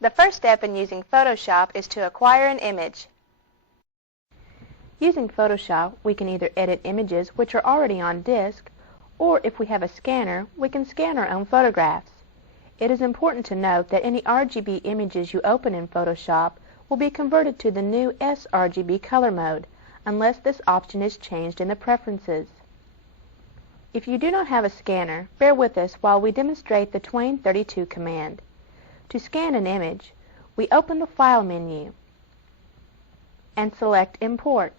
The first step in using Photoshop is to acquire an image. Using Photoshop, we can either edit images which are already on disk, or if we have a scanner, we can scan our own photographs. It is important to note that any RGB images you open in Photoshop will be converted to the new sRGB color mode, unless this option is changed in the preferences. If you do not have a scanner, bear with us while we demonstrate the Twain32 command. To scan an image, we open the File menu and select Import.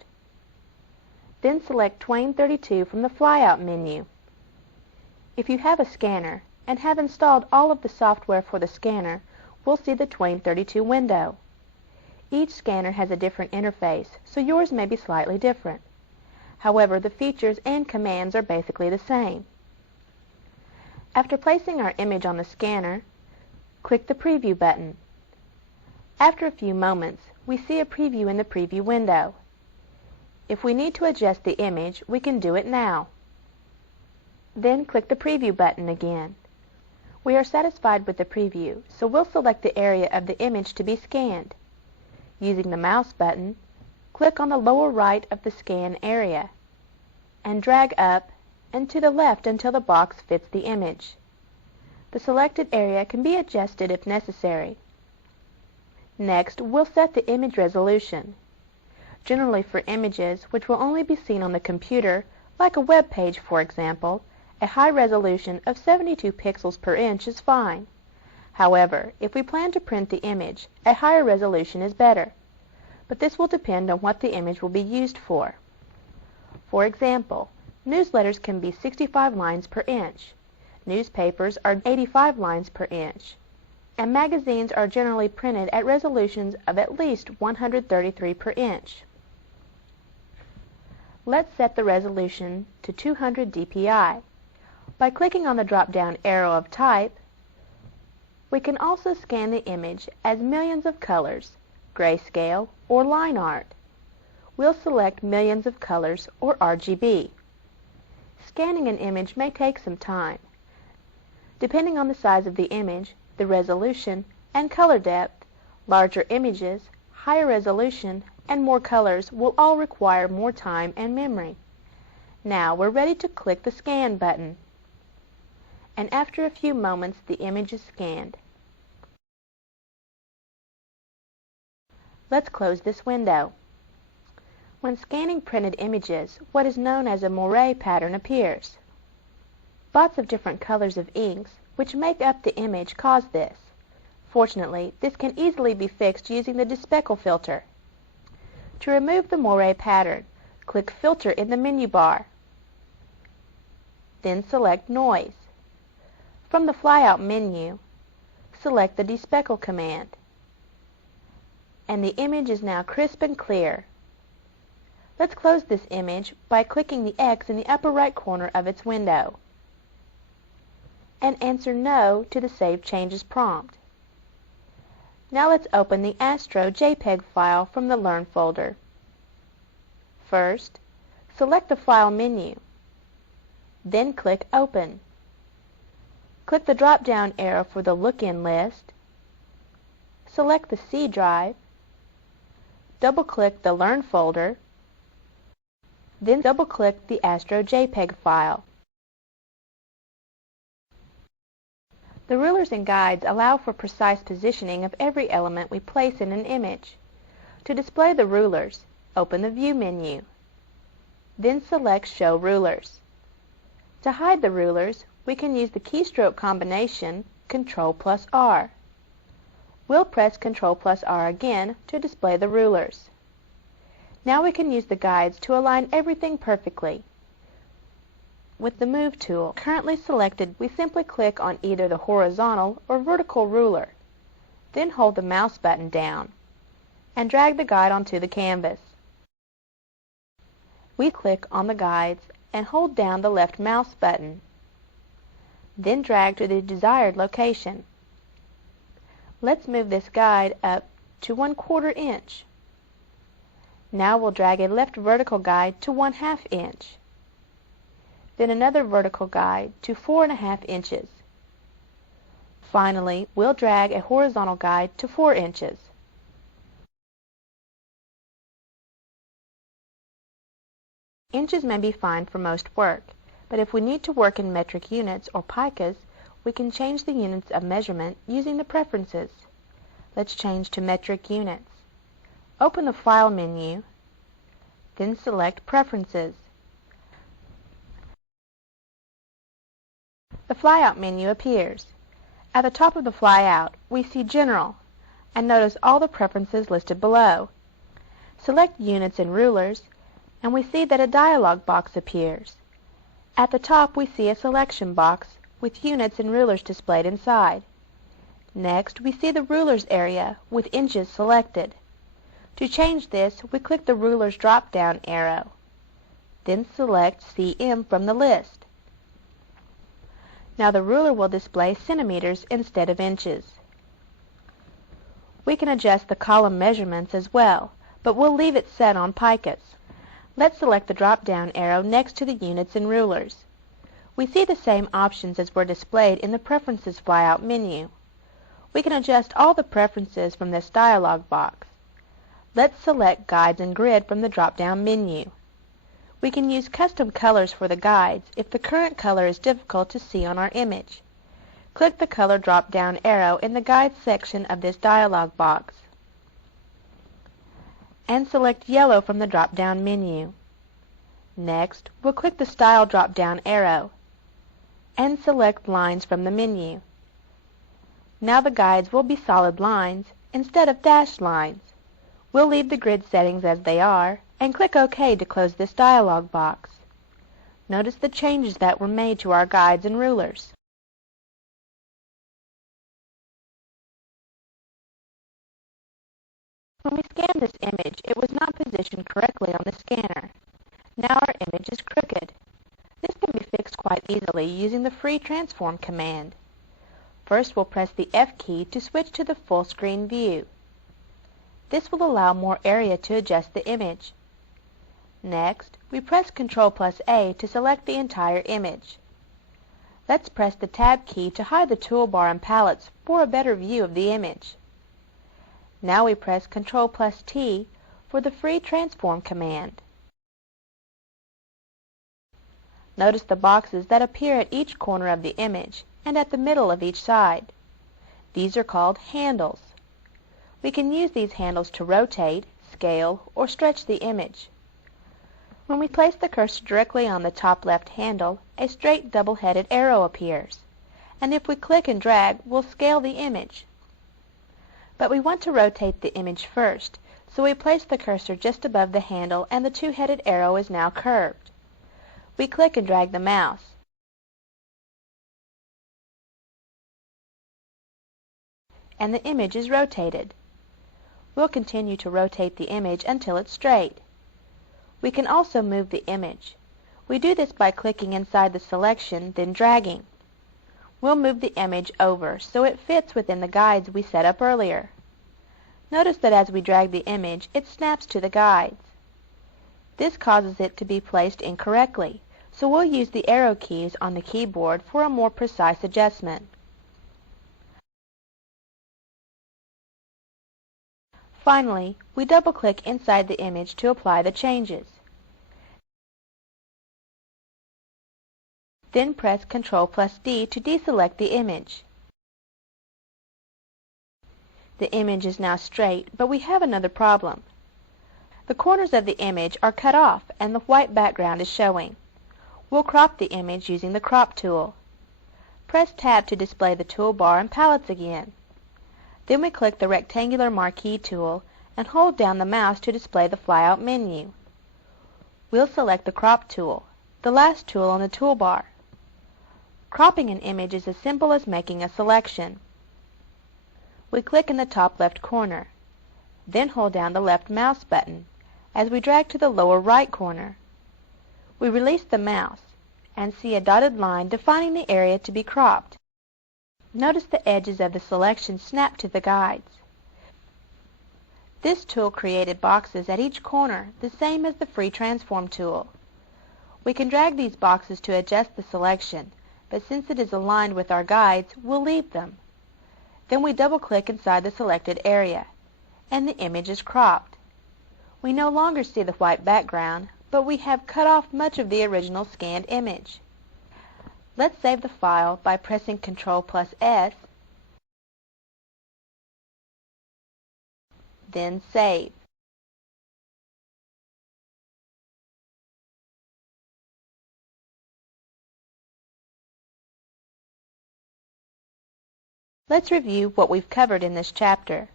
Then select Twain32 from the Flyout menu. If you have a scanner and have installed all of the software for the scanner, we'll see the Twain32 window. Each scanner has a different interface, so yours may be slightly different. However, the features and commands are basically the same. After placing our image on the scanner, click the Preview button. After a few moments, we see a preview in the preview window. If we need to adjust the image, we can do it now. Then click the Preview button again. We are satisfied with the preview, so we'll select the area of the image to be scanned. Using the mouse button, click on the lower right of the scan area and drag up and to the left until the box fits the image. The selected area can be adjusted if necessary. Next, we'll set the image resolution. Generally for images which will only be seen on the computer, like a web page for example, a high resolution of 72 pixels per inch is fine. However, if we plan to print the image, a higher resolution is better. But this will depend on what the image will be used for. For example, newsletters can be 65 lines per inch. Newspapers are 85 lines per inch, and magazines are generally printed at resolutions of at least 133 per inch. Let's set the resolution to 200 dpi. By clicking on the drop-down arrow of Type, we can also scan the image as millions of colors, grayscale, or line art. We'll select millions of colors or RGB. Scanning an image may take some time. Depending on the size of the image, the resolution, and color depth, larger images, higher resolution, and more colors will all require more time and memory. Now we're ready to click the Scan button. And after a few moments, the image is scanned. Let's close this window. When scanning printed images, what is known as a moire pattern appears. Spots of different colors of inks, which make up the image, cause this. Fortunately, this can easily be fixed using the despeckle filter. To remove the moire pattern, click Filter in the menu bar. Then select Noise. From the Flyout menu, select the Despeckle command. And the image is now crisp and clear. Let's close this image by clicking the X in the upper right corner of its window. And answer No to the Save Changes prompt. Now let's open the Astro JPEG file from the Learn folder. First, select the File menu. Then click Open. Click the drop-down arrow for the Look-in list. Select the C drive. Double-click the Learn folder. Then double-click the Astro JPEG file. The rulers and guides allow for precise positioning of every element we place in an image. To display the rulers, open the View menu. Then select Show Rulers. To hide the rulers, we can use the keystroke combination Ctrl+R. We'll press Ctrl+R again to display the rulers. Now we can use the guides to align everything perfectly. With the Move tool currently selected, we simply click on either the horizontal or vertical ruler. Then hold the mouse button down and drag the guide onto the canvas. We click on the guides and hold down the left mouse button. Then drag to the desired location. Let's move this guide up to 1/4 inch. Now we'll drag a left vertical guide to 1/2 inch. Then another vertical guide to 4.5 inches. Finally, we'll drag a horizontal guide to 4 inches. Inches may be fine for most work, but if we need to work in metric units or picas, we can change the units of measurement using the preferences. Let's change to metric units. Open the File menu, then select Preferences. The flyout menu appears. At the top of the flyout, we see General, and notice all the preferences listed below. Select Units and Rulers, and we see that a dialog box appears. At the top, we see a selection box with units and rulers displayed inside. Next, we see the Rulers area with inches selected. To change this, we click the Rulers drop-down arrow. Then select cm from the list. Now the ruler will display centimeters instead of inches. We can adjust the column measurements as well, but we'll leave it set on picas. Let's select the drop-down arrow next to the units and rulers. We see the same options as were displayed in the Preferences flyout menu. We can adjust all the preferences from this dialog box. Let's select Guides and Grid from the drop-down menu. We can use custom colors for the guides if the current color is difficult to see on our image. Click the Color drop-down arrow in the Guides section of this dialog box, and select Yellow from the drop-down menu. Next, we'll click the Style drop-down arrow, and select Lines from the menu. Now the guides will be solid lines instead of dashed lines. We'll leave the grid settings as they are, and click OK to close this dialog box. Notice the changes that were made to our guides and rulers. When we scanned this image, it was not positioned correctly on the scanner. Now our image is crooked. This can be fixed quite easily using the free transform command. First, we'll press the F key to switch to the full screen view. This will allow more area to adjust the image. Next, we press Ctrl+A to select the entire image. Let's press the Tab key to hide the toolbar and palettes for a better view of the image. Now we press Ctrl+T for the free transform command. Notice the boxes that appear at each corner of the image and at the middle of each side. These are called handles. We can use these handles to rotate, scale, or stretch the image. When we place the cursor directly on the top left handle, a straight double-headed arrow appears, and if we click and drag, we'll scale the image. But we want to rotate the image first, so we place the cursor just above the handle and the two-headed arrow is now curved. We click and drag the mouse. And the image is rotated. We'll continue to rotate the image until it's straight. We can also move the image. We do this by clicking inside the selection, then dragging. We'll move the image over so it fits within the guides we set up earlier. Notice that as we drag the image, it snaps to the guides. This causes it to be placed incorrectly, so we'll use the arrow keys on the keyboard for a more precise adjustment. Finally, we double-click inside the image to apply the changes. Then press Ctrl+D to deselect the image. The image is now straight, but we have another problem. The corners of the image are cut off and the white background is showing. We'll crop the image using the Crop tool. Press Tab to display the toolbar and palettes again. Then we click the rectangular marquee tool and hold down the mouse to display the flyout menu. We'll select the Crop tool, the last tool on the toolbar. Cropping an image is as simple as making a selection. We click in the top left corner, then hold down the left mouse button as we drag to the lower right corner. We release the mouse and see a dotted line defining the area to be cropped. Notice the edges of the selection snap to the guides. This tool created boxes at each corner, the same as the free transform tool. We can drag these boxes to adjust the selection, but since it is aligned with our guides, we'll leave them. Then we double-click inside the selected area, and the image is cropped. We no longer see the white background, but we have cut off much of the original scanned image. Let's save the file by pressing Ctrl+S, then Save. Let's review what we've covered in this chapter.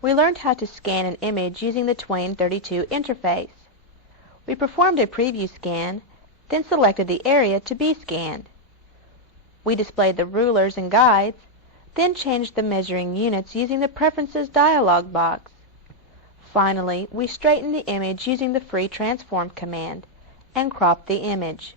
We learned how to scan an image using the Twain32 interface. We performed a preview scan, then selected the area to be scanned. We displayed the rulers and guides, then changed the measuring units using the Preferences dialog box. Finally, we straightened the image using the Free Transform command and cropped the image.